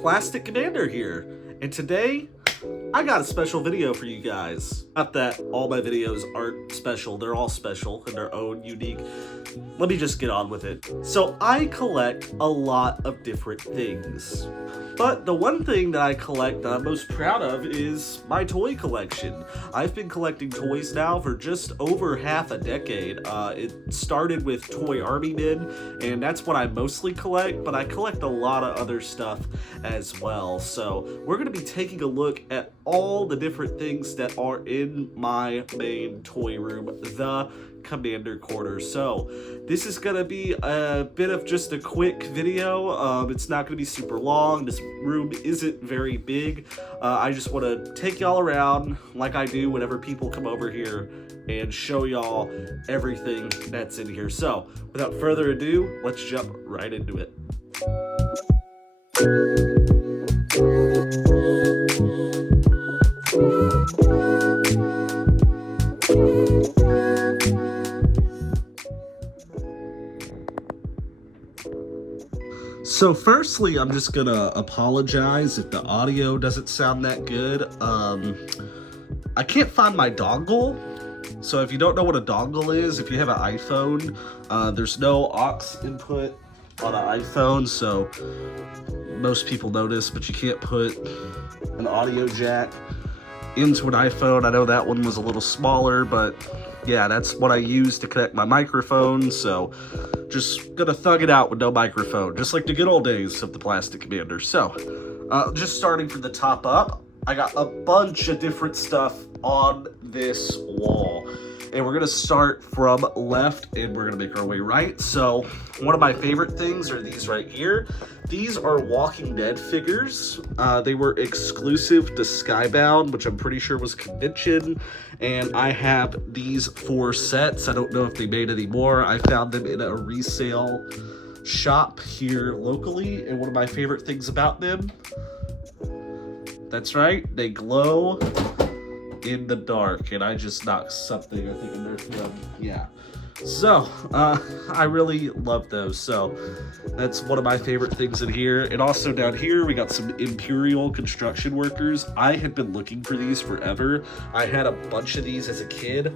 Plastic Commander here, and today I got a special video for you guys. Not that all my videos aren't special, they're all special in their own unique. Let me just get on with it. So I collect a lot of different things, but the one thing that I collect that I'm most proud of is my toy collection. I've been collecting toys now for just over half a decade. It started with toy army men, and that's what I mostly collect, but I collect a lot of other stuff as well. So we're going to be taking a look at all the different things that are in my main toy room, the Commander Quarter. So this is gonna be a bit of just a quick video. It's not gonna be super long. This room isn't very big. I just want to take y'all around like I do whenever people come over here and show y'all everything that's in here. So without further ado, let's jump right into it. So firstly, I'm just gonna apologize if the audio doesn't sound that good. I can't find my dongle. So if you don't know what a dongle is, if you have an iPhone, there's no aux input on an iPhone, so most people know this, but you can't put an audio jack into an iPhone. I know that one was a little smaller, but yeah, that's what I use to connect my microphone, so just gonna thug it out with no microphone, just like the good old days of the Plastic Commander. So, just starting from the top up, I got a bunch of different stuff on this wall. And we're gonna start from left and we're gonna make our way right. So one of my favorite things are these right here. These are Walking Dead figures. They were exclusive to Skybound, which I'm pretty sure was convention. And I have these 4 sets. I don't know if they made any more. I found them in a resale shop here locally. And one of my favorite things about them, that's right, they glow in the dark, and I just knocked something, I think, a Nerf gun. Yeah. So, I really love those. So, that's one of my favorite things in here. And also down here, we got some Imperial construction workers. I had been looking for these forever. I had a bunch of these as a kid.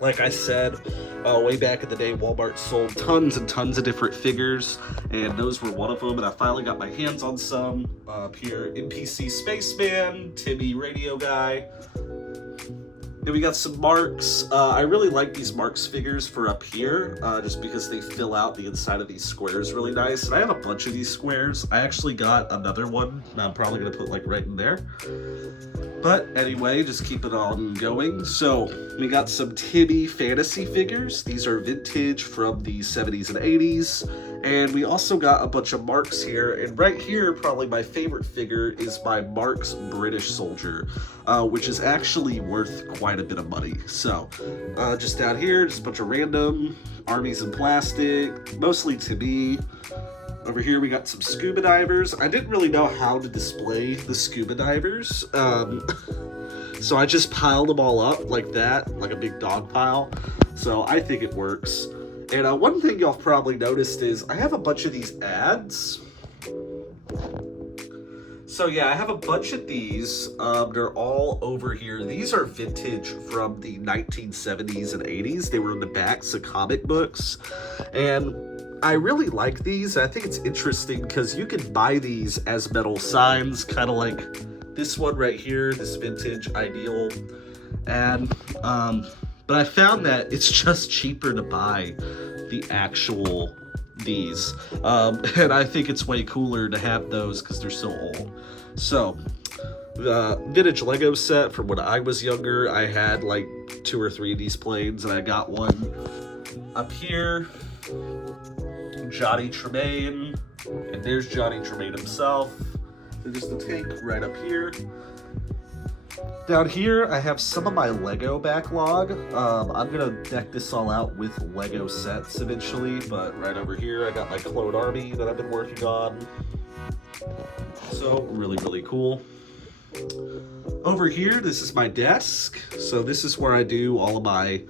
Like I said, way back in the day, Walmart sold tons and tons of different figures, and those were one of them, and I finally got my hands on some up here. NPC Spaceman, Timmy Radio Guy. Then we got some Marks. I really like these Marks figures for up here, just because they fill out the inside of these squares really nice. And I have a bunch of these squares. I actually got another one that I'm probably going to put like right in there. But anyway, just keep it on going. So we got some Timmy fantasy figures. These are vintage from the 70s and 80s. And we also got a bunch of Marks here. And right here, probably my favorite figure is my Marks British Soldier, which is actually worth quite a bit of money. So just down here, just a bunch of random armies in plastic, mostly Timmy. Over here we got some scuba divers. I didn't really know how to display the scuba divers, so I just piled them all up like that, like a big dog pile. So I think it works. And one thing y'all probably noticed is I have a bunch of these ads. So yeah, I have a bunch of these. They're all over here. These are vintage from the 1970s and 80s. They were in the backs of comic books. And I really like these. I think it's interesting because you can buy these as metal signs, kind of like this one right here, this vintage ideal. And but I found that it's just cheaper to buy the actual these. And I think it's way cooler to have those because they're so old. So the vintage Lego set from when I was younger, I had like 2 or 3 of these planes, and I got one up here. Johnny Tremaine, and there's Johnny Tremaine himself. There's the tank right up here. Down here, I have some of my Lego backlog. I'm gonna deck this all out with Lego sets eventually, but right over here, I got my Clone Army that I've been working on. So, really, really cool. Over here, this is my desk. So this is where I do all of my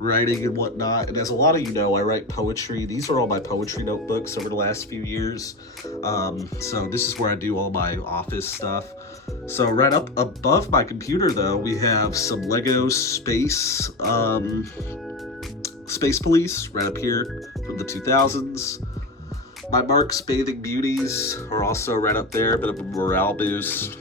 writing and whatnot. And as a lot of you know, I write poetry. These are all my poetry notebooks over the last few years. So this is where I do all my office stuff. So right up above my computer, though, we have some Lego Space Police right up here from the 2000s. My Mark's Bathing Beauties are also right up there, a bit of a morale boost.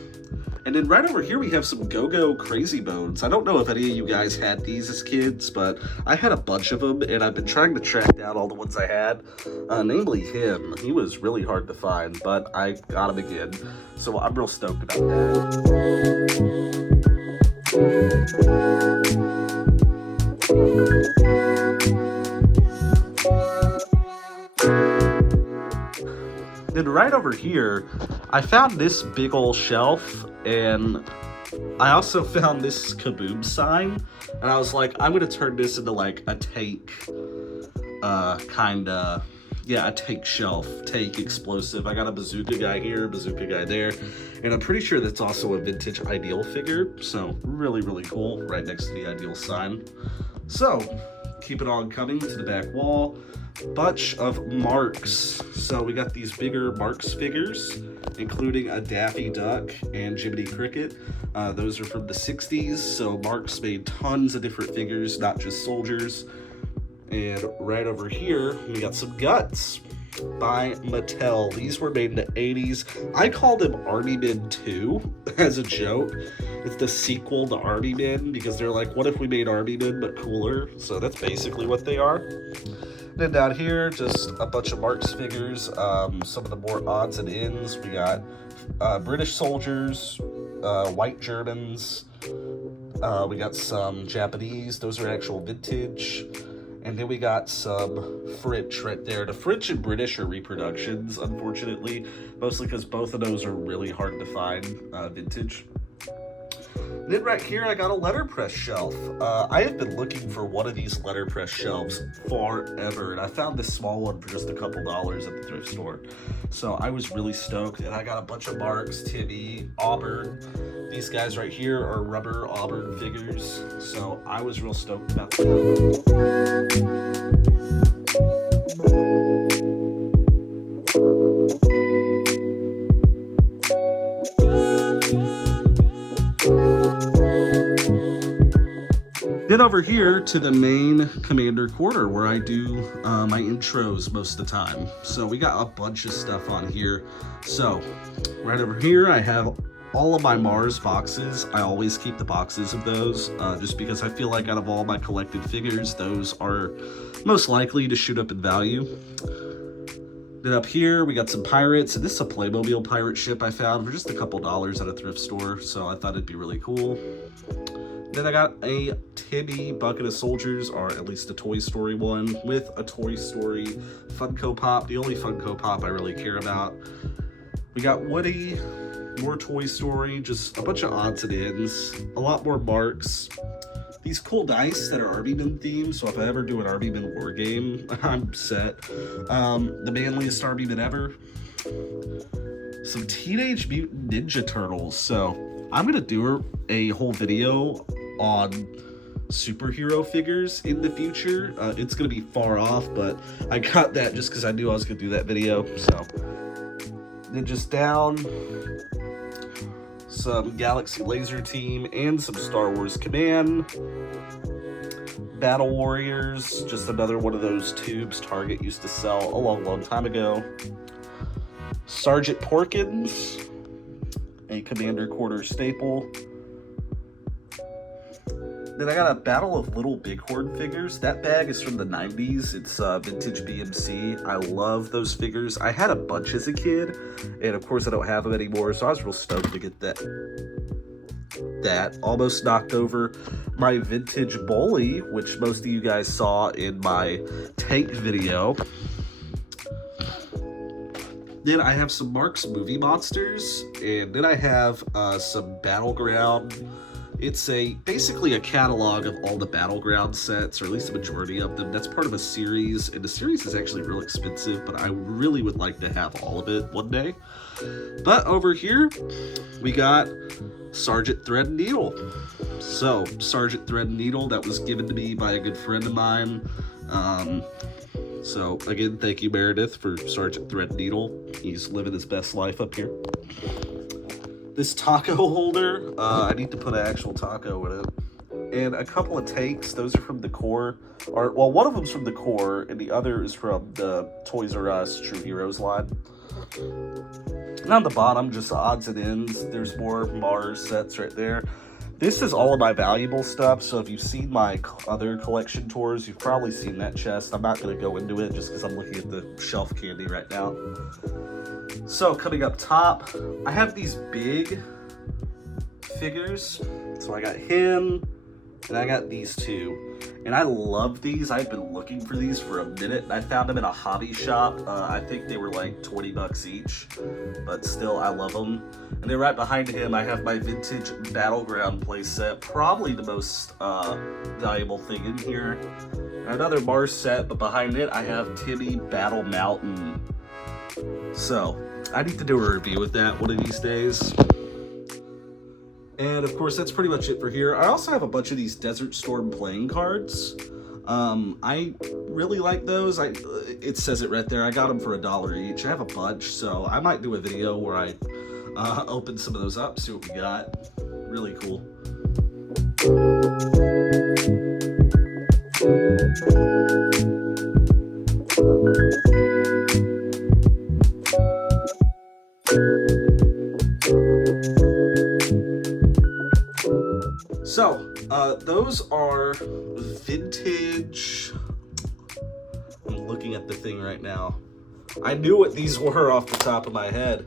And then right over here we have some Go-Go Crazy Bones. I don't know if any of you guys had these as kids, but I had a bunch of them, and I've been trying to track down all the ones I had, namely him. He was really hard to find, but I got him again, so I'm real stoked about that. Then right over here, I found this big ol' shelf, and I also found this Kaboom sign, and I was like, I'm gonna turn this into like a take, a take shelf, take explosive. I got a bazooka guy here, bazooka guy there, and I'm pretty sure that's also a vintage Ideal figure, so really, really cool, right next to the Ideal sign. So, keep it on coming to the back wall. Bunch of Marks. So we got these bigger Marks figures, including a Daffy Duck and Jiminy Cricket. Those are from the 60s, so Marks made tons of different figures, not just soldiers. And right over here, we got some Guts by Mattel. These were made in the 80s. I call them Army Men 2 as a joke. It's the sequel to Army Men, because they're like, what if we made Army Men but cooler? So that's basically what they are. Then down here, just a bunch of Marks figures, some of the more odds and ends. We got British soldiers, white Germans, we got some Japanese, those are actual vintage, and then we got some French right there. The French and British are reproductions, unfortunately, mostly because both of those are really hard to find vintage. Then right here, I got a letterpress shelf. I have been looking for one of these letterpress shelves forever, and I found this small one for just a couple dollars at the thrift store. So I was really stoked, and I got a bunch of Marks, Timmy, Auburn. These guys right here are rubber Auburn figures, so I was real stoked about that. Then over here to the main commander quarter where I do my intros most of the time. So we got a bunch of stuff on here. So right over here, I have all of my Mars boxes. I always keep the boxes of those just because I feel like out of all my collected figures, those are most likely to shoot up in value. Then up here, we got some pirates, and this is a Playmobil pirate ship I found for just a couple dollars at a thrift store, so I thought it'd be really cool. Then I got a Timmy Bucket of Soldiers, or at least a Toy Story one, with a Toy Story Funko Pop, the only Funko Pop I really care about. We got Woody, more Toy Story, just a bunch of odds and ends, a lot more Marks. These cool dice that are Army Men themed, so if I ever do an Army Men war game, I'm set. The manliest Army Men ever. Some Teenage Mutant Ninja Turtles, so I'm gonna do a whole video on superhero figures in the future. It's gonna be far off, but I got that just because I knew I was gonna do that video. So then just down, some Galaxy Laser Team and some Star Wars Command. Battle Warriors, just another one of those tubes Target used to sell a long time ago. Sergeant Porkins, a Commander Quarter staple. Then I got a Battle of Little Bighorn figures. That bag is from the 90s. It's vintage BMC. I love those figures. I had a bunch as a kid, and of course I don't have them anymore, so I was real stoked to get that. Almost knocked over my vintage Bully, which most of you guys saw in my tank video. Then I have some Marks Movie Monsters, and then I have some Battleground It's basically a catalog of all the Battleground sets, or at least a majority of them. That's part of a series, and the series is actually real expensive, but I really would like to have all of it one day. But over here, we got Sergeant Thread and Needle. So, Sergeant Thread and Needle, that was given to me by a good friend of mine. So, again, thank you, Meredith, for Sergeant Thread and Needle. He's living his best life up here. This taco holder, I need to put an actual taco in it. And a couple of tanks, those are from the core. Well, one of them's from the core, and the other is from the Toys R Us True Heroes line. And on the bottom, just odds and ends. There's more Mars sets right there. This is all of my valuable stuff, so if you've seen my other collection tours, you've probably seen that chest. I'm not going to go into it just because I'm looking at the shelf candy right now. So, coming up top, I have these big figures. So I got him, and I got these two. And I love these. I've been looking for these for a minute. I found them in a hobby shop. I think they were like 20 bucks each, but still, I love them. And then right behind him, I have my vintage Battleground playset, probably the most valuable thing in here. And another Mars set, but behind it, I have Timmy Battle Mountain. So, I need to do a review with that one of these days. And of course, that's pretty much it for here. I also have a bunch of these Desert Storm playing cards. I really like those. It says it right there. I got them for $1 each. I have a bunch, so I might do a video where I open some of those up, see what we got. Really cool. So, those are vintage. I'm looking at the thing right now. I knew what these were off the top of my head.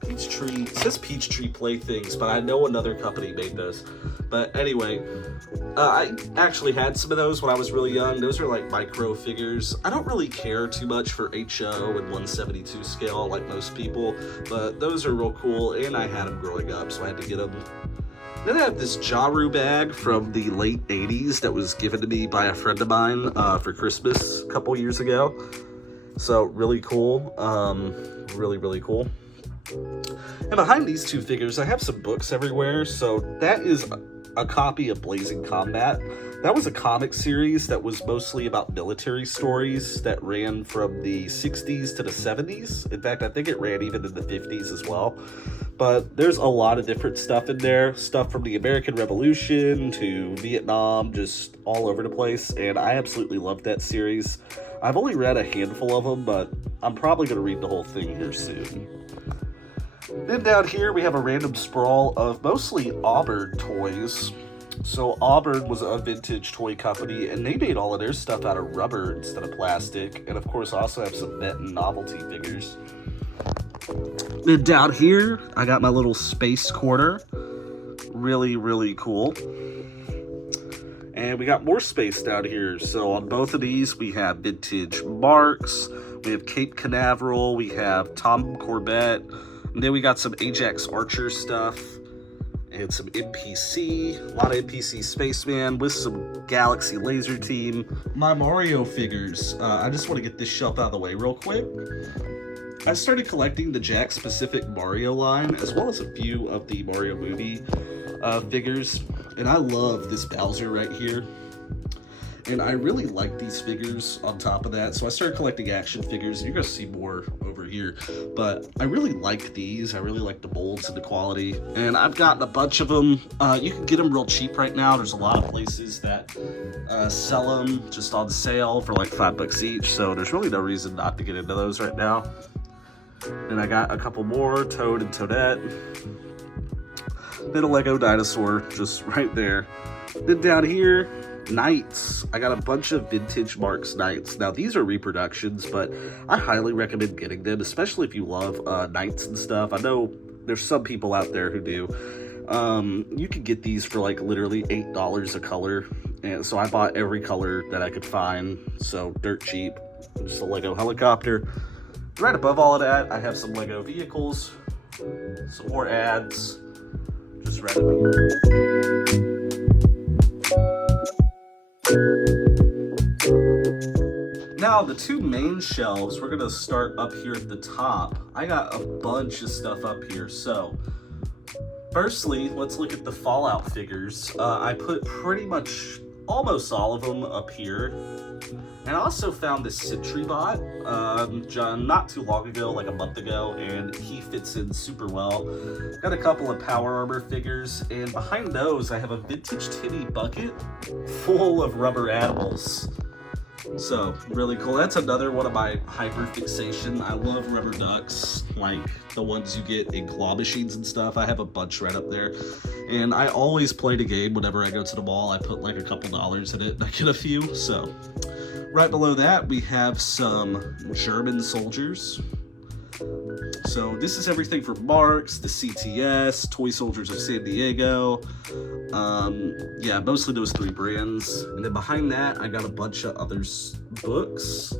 Peachtree, it says Peachtree Playthings, but I know another company made those. But anyway, I actually had some of those when I was really young. Those are like micro figures. I don't really care too much for HO and 1/72 scale like most people, but those are real cool, and I had them growing up, so I had to get them. Then I have this Jaru bag from the late 80s that was given to me by a friend of mine for Christmas a couple years ago. So really cool, really, really cool. And behind these two figures, I have some books everywhere. So that is a copy of Blazing Combat. That was a comic series that was mostly about military stories that ran from the 60s to the 70s. In fact, I think it ran even in the 50s as well. But there's a lot of different stuff in there. Stuff from the American Revolution to Vietnam, just all over the place. And I absolutely loved that series. I've only read a handful of them, but I'm probably going to read the whole thing here soon. Then down here, we have a random sprawl of mostly Auburn toys. So Auburn was a vintage toy company, and they made all of their stuff out of rubber instead of plastic. And of course, I also have some Benton novelty figures. Then down here, I got my little space corner. Really, really cool. And we got more space down here. So on both of these, we have vintage Marks, we have Cape Canaveral, we have Tom Corbett, and then we got some Ajax Archer stuff, and some NPC, a lot of NPC Spaceman with some Galaxy Laser Team. My Mario figures, I just want to get this shelf out of the way real quick. I started collecting the Jakks-specific Mario line, as well as a few of the Mario movie figures, and I love this Bowser right here. And I really like these figures on top of that, so I started collecting action figures, and you're going to see more over here. But I really like these. I really like the molds and the quality, and I've gotten a bunch of them. You can get them real cheap right now. There's a lot of places that sell them just on sale for like $5 each, so there's really no reason not to get into those right now. Then I got a couple more, Toad and Toadette. Then a Lego dinosaur just right there. Then down here, Knights. I got a bunch of vintage Marks Knights. Now these are reproductions, but I highly recommend getting them, especially if you love Knights and stuff. I know there's some people out there who do. You can get these for like literally $8 a color, and so I bought every color that I could find, so dirt cheap. Just a Lego helicopter. Right above all of that, I have some Lego vehicles, some more ads, just randomly. Now, the two main shelves, we're gonna start up here at the top. I got a bunch of stuff up here. So, firstly, let's look at the Fallout figures. I put pretty much almost all of them up here. And I also found this Sentry bot, not too long ago, like a month ago, and he fits in super well. Got a couple of Power Armor figures, and behind those I have a vintage Timmy bucket full of rubber animals. So, really cool. That's another one of my hyper fixation. I love rubber ducks, like the ones you get in claw machines and stuff. I have a bunch right up there. And I always play the game whenever I go to the mall. I put like a couple dollars in it and I get a few. So, right below that, we have some German soldiers. So this is everything from Marks, the CTS, Toy Soldiers of San Diego. Yeah, mostly those three brands. And then behind that, I got a bunch of other books,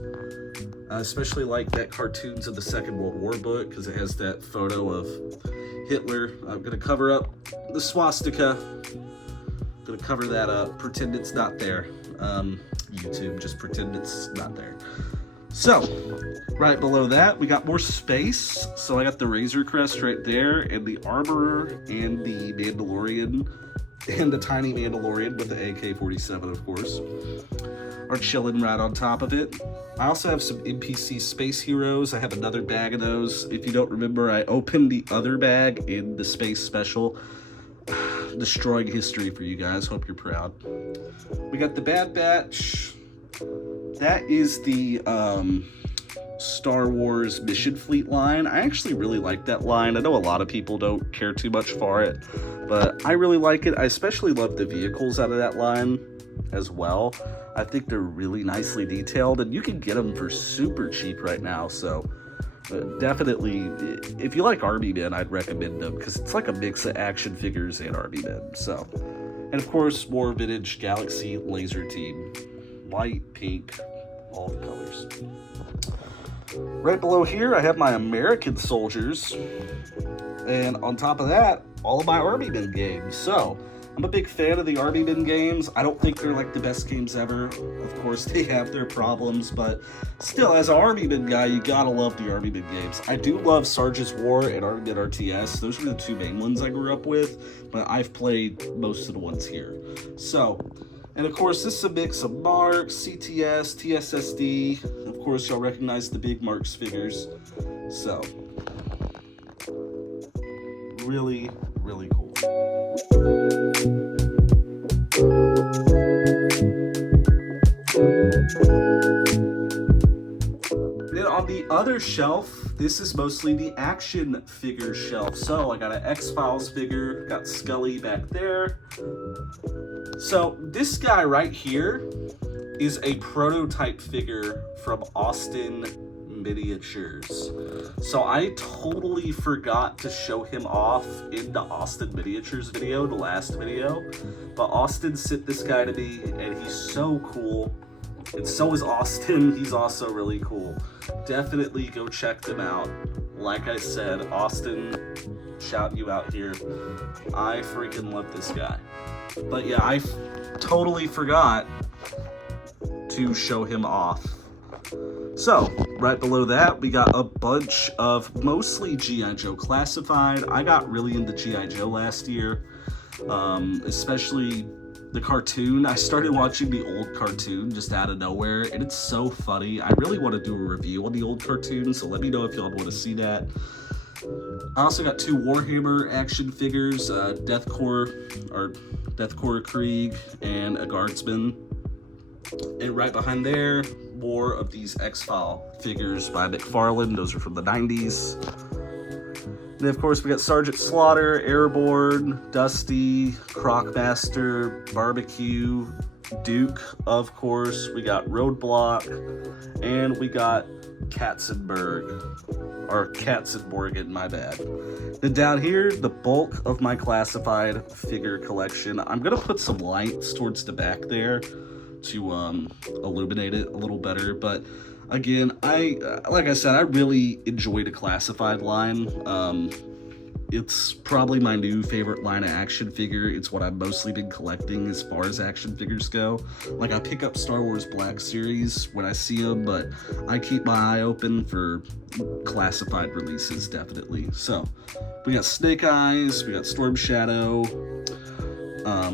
especially like that Cartoons of the Second World War book, because it has that photo of Hitler. I'm gonna cover up the swastika. Gonna cover that up, pretend it's not there. YouTube, just pretend it's not there. So, right below that, we got more space. So I got the Razor Crest right there, and the Armorer, and the Mandalorian, and the tiny Mandalorian with the AK-47, of course, are chilling right on top of it. I also have some NPC Space Heroes. I have another bag of those. If you don't remember, I opened the other bag in the Space Special. Destroying history for you guys. Hope you're proud. We got the Bad Batch. That is the Star Wars Mission Fleet line. I actually really like that line. I know a lot of people don't care too much for it, but I really like it. I especially love the vehicles out of that line as well. I think they're really nicely detailed, and you can get them for super cheap right now. So definitely, if you like Army Men, I'd recommend them, because it's like a mix of action figures and Army Men. So, and of course, more vintage Galaxy Laser Team. White, pink, all the colors. Right below here, I have my American soldiers. And on top of that, all of my Army Men games. So, I'm a big fan of the Army Men games. I don't think they're like the best games ever. Of course, they have their problems, but still, as an Army Men guy, you gotta love the Army Men games. I do love Sergeant's War and Army Men RTS. Those were the two main ones I grew up with, but I've played most of the ones here. So, and of course, this is a mix of Marks, CTS, TSSD. Of course, y'all recognize the big Marks figures. So, really, really cool. Then on the other shelf, this is mostly the action figure shelf. So I got an X-Files figure, got Scully back there. So this guy right here is a prototype figure from Austin Miniatures. So I totally forgot to show him off in the Austin Miniatures video, the last video. But Austin sent this guy to me, and he's so cool. And so is Austin. He's also really cool. Definitely go check them out. Like I said, Austin, shout you out here. I freaking love this guy. But yeah, I totally forgot to show him off. So, right below that, we got a bunch of mostly G.I. Joe classified. I got really into G.I. Joe last year, especially the cartoon. I started watching the old cartoon just out of nowhere, and it's so funny. I really want to do a review on the old cartoon, so let me know if y'all want to see that. I also got two Warhammer action figures, Deathcore Krieg, and a Guardsman. And right behind there, more of these X-File figures by McFarlane. Those are from the 90s. And of course, we got Sergeant Slaughter, Airborne, Dusty, Crocmaster, Barbecue, Duke, of course. We got Roadblock, and we got Katzenborgen, my bad. Then down here, the bulk of my classified figure collection. I'm gonna put some lights towards the back there to illuminate it a little better, but again, like I said, I really enjoy the classified line. It's probably my new favorite line of action figure. It's what I've mostly been collecting as far as action figures go. Like, I pick up Star Wars Black Series when I see them, but I keep my eye open for classified releases, definitely. So, we got Snake Eyes, we got Storm Shadow,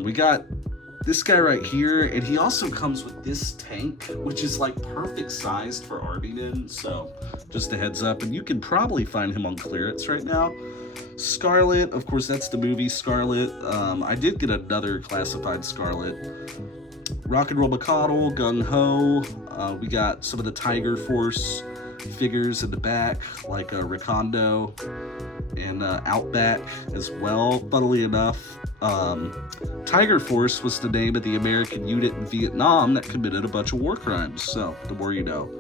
we got this guy right here, and he also comes with this tank, which is like perfect sized for Arbyman, so just a heads up. And you can probably find him on clearance right now. Scarlet, of course, that's the movie Scarlet. I did get another classified Scarlet. Rock and Roll McConnell, Gung Ho. We got some of the Tiger Force figures in the back, like Recondo and Outback as well. Funnily enough, Tiger Force was the name of the American unit in Vietnam that committed a bunch of war crimes, so the more you know.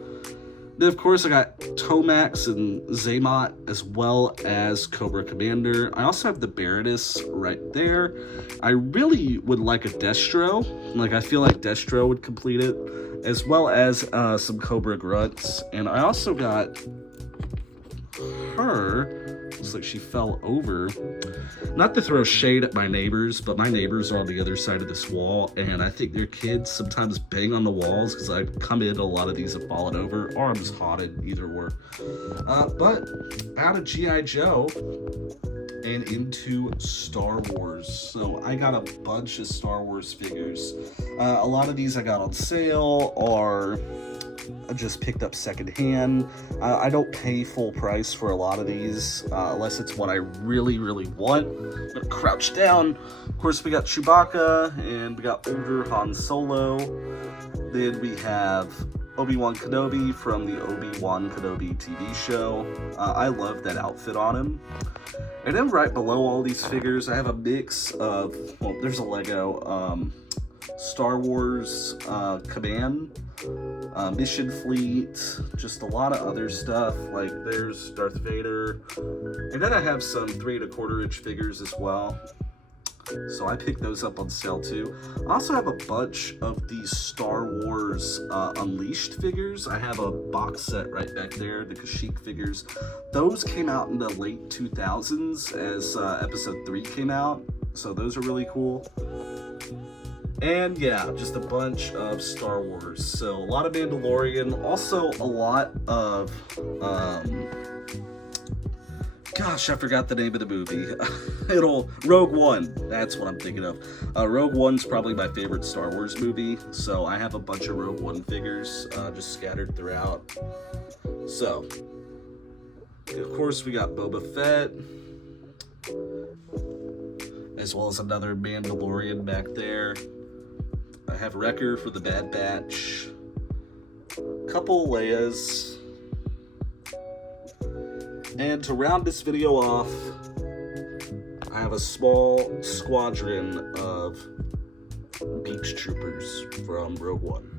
Then, of course, I got Tomax and Zaymot, as well as Cobra Commander. I also have the Baroness right there. I really would like a Destro. Like, I feel like Destro would complete it, as well as some Cobra Grunts. And I also got her. Looks like she fell over. Not to throw shade at my neighbors, but my neighbors are on the other side of this wall, and I think their kids sometimes bang on the walls because I come in, a lot of these have fallen over, or I'm just haunted, either or. But out of G.I. Joe and into Star Wars. So I got a bunch of Star Wars figures. A lot of these I got on sale, or I just picked up secondhand. I don't pay full price for a lot of these unless it's what I really, really want. I'm gonna crouch down. Of course, we got Chewbacca, and we got older Han Solo. Then we have Obi-Wan Kenobi from the Obi-Wan Kenobi TV show. I love that outfit on him. And then right below all these figures, I have a mix of, well, there's a Lego Star Wars Command, Mission Fleet, just a lot of other stuff. Like, there's Darth Vader, and then I have some 3 1/4 inch figures as well, so I picked those up on sale too. I also have a bunch of these Star Wars Unleashed figures. I have a box set right back there, the Kashyyyk figures. Those came out in the late 2000s as episode 3 came out, so those are really cool. And yeah, just a bunch of Star Wars. So a lot of Mandalorian, also a lot of, gosh, I forgot the name of the movie. Rogue One, that's what I'm thinking of. Rogue One's probably my favorite Star Wars movie, so I have a bunch of Rogue One figures just scattered throughout. So, of course, we got Boba Fett, as well as another Mandalorian back there. I have Wrecker for the Bad Batch, couple Leias, and to round this video off, I have a small squadron of beach troopers from Rogue One.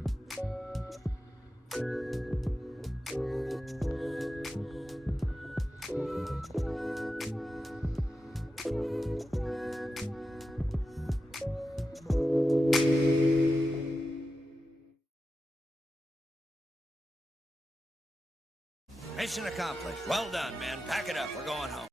Mission accomplished. Well done, man. Pack it up. We're going home.